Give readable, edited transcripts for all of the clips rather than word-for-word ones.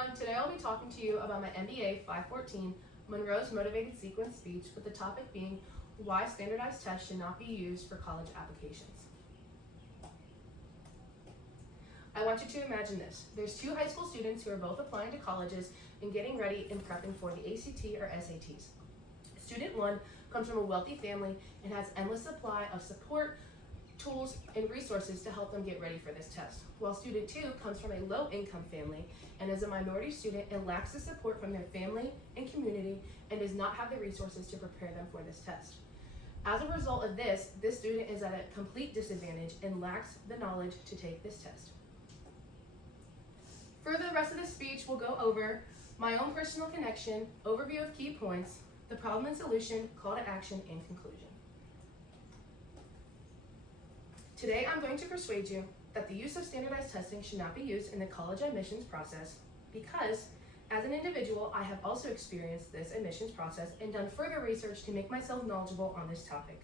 everyone, today I'll be talking to you about my MBA 514 Monroe's Motivated Sequence speech, with the topic being why standardized tests should not be used for college applications. I want you to imagine this. There's two high school students who are both applying to colleges and getting ready and prepping for the ACT or SATs. Student 1 comes from a wealthy family and has endless supply of support, tools, and resources to help them get ready for this test, while student 2 comes from a low-income family and is a minority student and lacks the support from their family and community and does not have the resources to prepare them for this test. As a result of this student is at a complete disadvantage and lacks the knowledge to take this test. For the rest of the speech, we'll go over my own personal connection, overview of key points, the problem and solution, call to action, and conclusion. Today, I'm going to persuade you that the use of standardized testing should not be used in the college admissions process because, as an individual, I have also experienced this admissions process and done further research to make myself knowledgeable on this topic.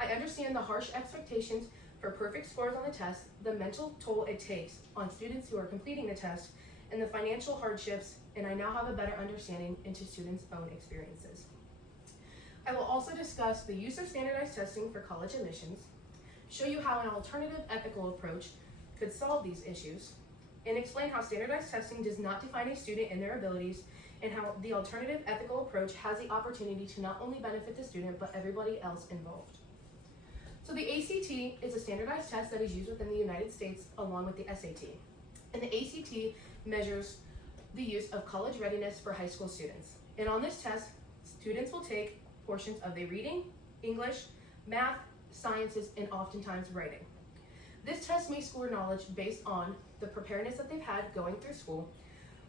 I understand the harsh expectations for perfect scores on the test, the mental toll it takes on students who are completing the test, and the financial hardships, and I now have a better understanding into students' own experiences. I will also discuss the use of standardized testing for college admissions, show you how an alternative ethical approach could solve these issues, and explain how standardized testing does not define a student and their abilities, and how the alternative ethical approach has the opportunity to not only benefit the student, but everybody else involved. So the ACT is a standardized test that is used within the United States along with the SAT. And the ACT measures the use of college readiness for high school students. And on this test, students will take portions of the reading, English, math, sciences, and oftentimes writing. This test may score knowledge based on the preparedness that they've had going through school,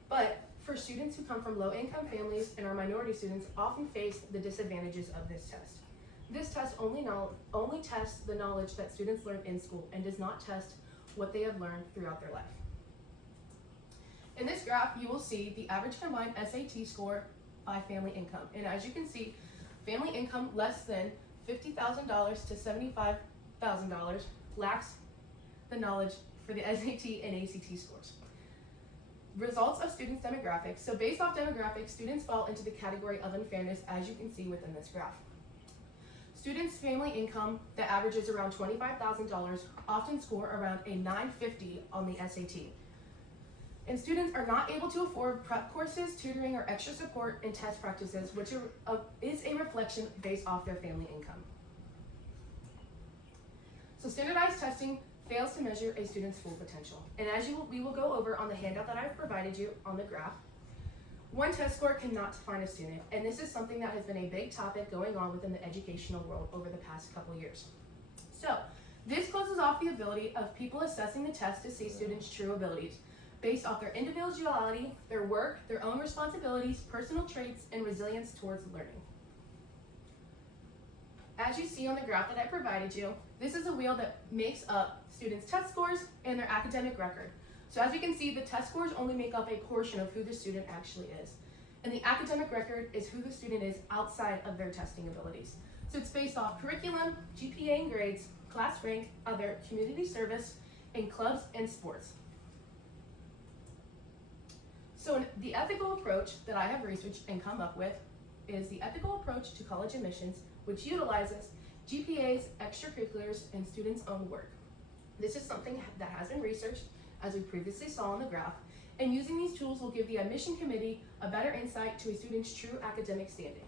but for students who come from low-income families and are minority students often face the disadvantages of this test. This test only tests the knowledge that students learn in school and does not test what they have learned throughout their life. In this graph, you will see the average combined SAT score by family income. And as you can see, family income less than $50,000 to $75,000 lacks the knowledge for the SAT and ACT scores. Results of students' demographics. So based off demographics, students fall into the category of unfairness, as you can see within this graph. Students' family income that averages around $25,000 often score around a 950 on the SAT. And students are not able to afford prep courses, tutoring, or extra support and test practices, which is a reflection based off their family income. So standardized testing fails to measure a student's full potential. And as we will go over on the handout that I've provided you on the graph, one test score cannot define a student, and this is something that has been a big topic going on within the educational world over the past couple years. So this closes off the ability of people assessing the test to see students' true abilities based off their individuality, their work, their own responsibilities, personal traits, and resilience towards learning. As you see on the graph that I provided you, this is a wheel that makes up students' test scores and their academic record. So as you can see, the test scores only make up a portion of who the student actually is. And the academic record is who the student is outside of their testing abilities. So it's based off curriculum, GPA and grades, class rank, other community service, and clubs and sports. So the ethical approach that I have researched and come up with is the ethical approach to college admissions, which utilizes GPAs, extracurriculars, and students' own work. This is something that has been researched, as we previously saw on the graph, and using these tools will give the admission committee a better insight to a student's true academic standing,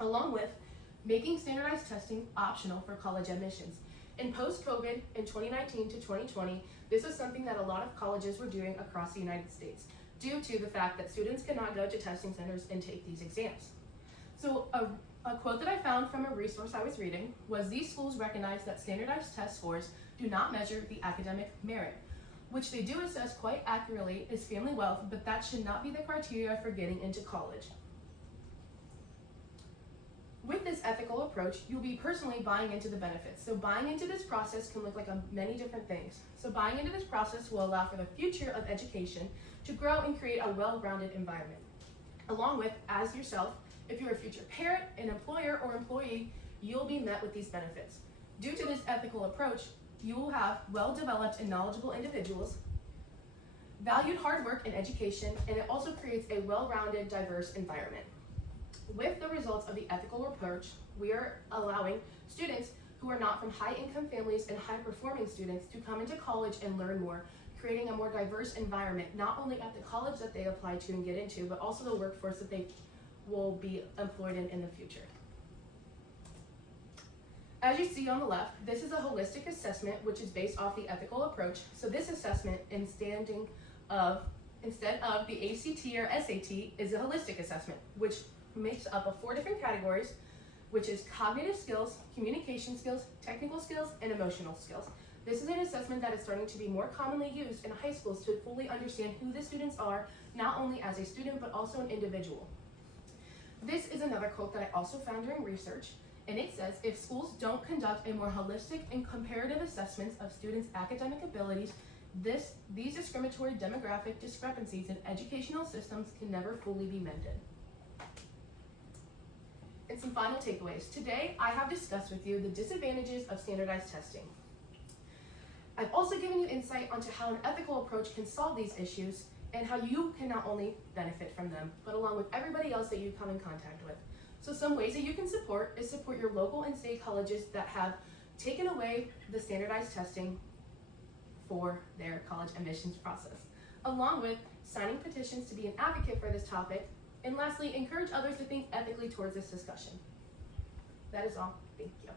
along with making standardized testing optional for college admissions. In post-COVID, in 2019 to 2020, this was something that a lot of colleges were doing across the United States, due to the fact that students cannot go to testing centers and take these exams. So a quote that I found from a resource I was reading was, these schools recognize that standardized test scores do not measure the academic merit, which they do assess quite accurately is family wealth, but that should not be the criteria for getting into college. With this ethical approach, you'll be personally buying into the benefits. So buying into this process can look like many different things. So buying into this process will allow for the future of education to grow and create a well-rounded environment. Along with, as yourself, if you're a future parent, an employer, or employee, you'll be met with these benefits. Due to this ethical approach, you will have well-developed and knowledgeable individuals valued hard work in education, and it also creates a well-rounded, diverse environment. With the results of the ethical approach, we are allowing students who are not from high-income families and high-performing students to come into college and learn more, creating a more diverse environment, not only at the college that they apply to and get into, but also the workforce that they will be employed in the future. As you see on the left, this is a holistic assessment which is based off the ethical approach. So this assessment, instead of the ACT or SAT, is a holistic assessment, which makes up of 4 different categories, which is cognitive skills, communication skills, technical skills, and emotional skills. This is an assessment that is starting to be more commonly used in high schools to fully understand who the students are, not only as a student, but also an individual. This is another quote that I also found during research, and it says, if schools don't conduct a more holistic and comparative assessments of students' academic abilities, these discriminatory demographic discrepancies in educational systems can never fully be mended. And some final takeaways. Today, I have discussed with you the disadvantages of standardized testing. I've also given you insight onto how an ethical approach can solve these issues and how you can not only benefit from them, but along with everybody else that you come in contact with. So some ways that you can support your local and state colleges that have taken away the standardized testing for their college admissions process, along with signing petitions to be an advocate for this topic. And lastly, encourage others to think ethically towards this discussion. That is all. Thank you.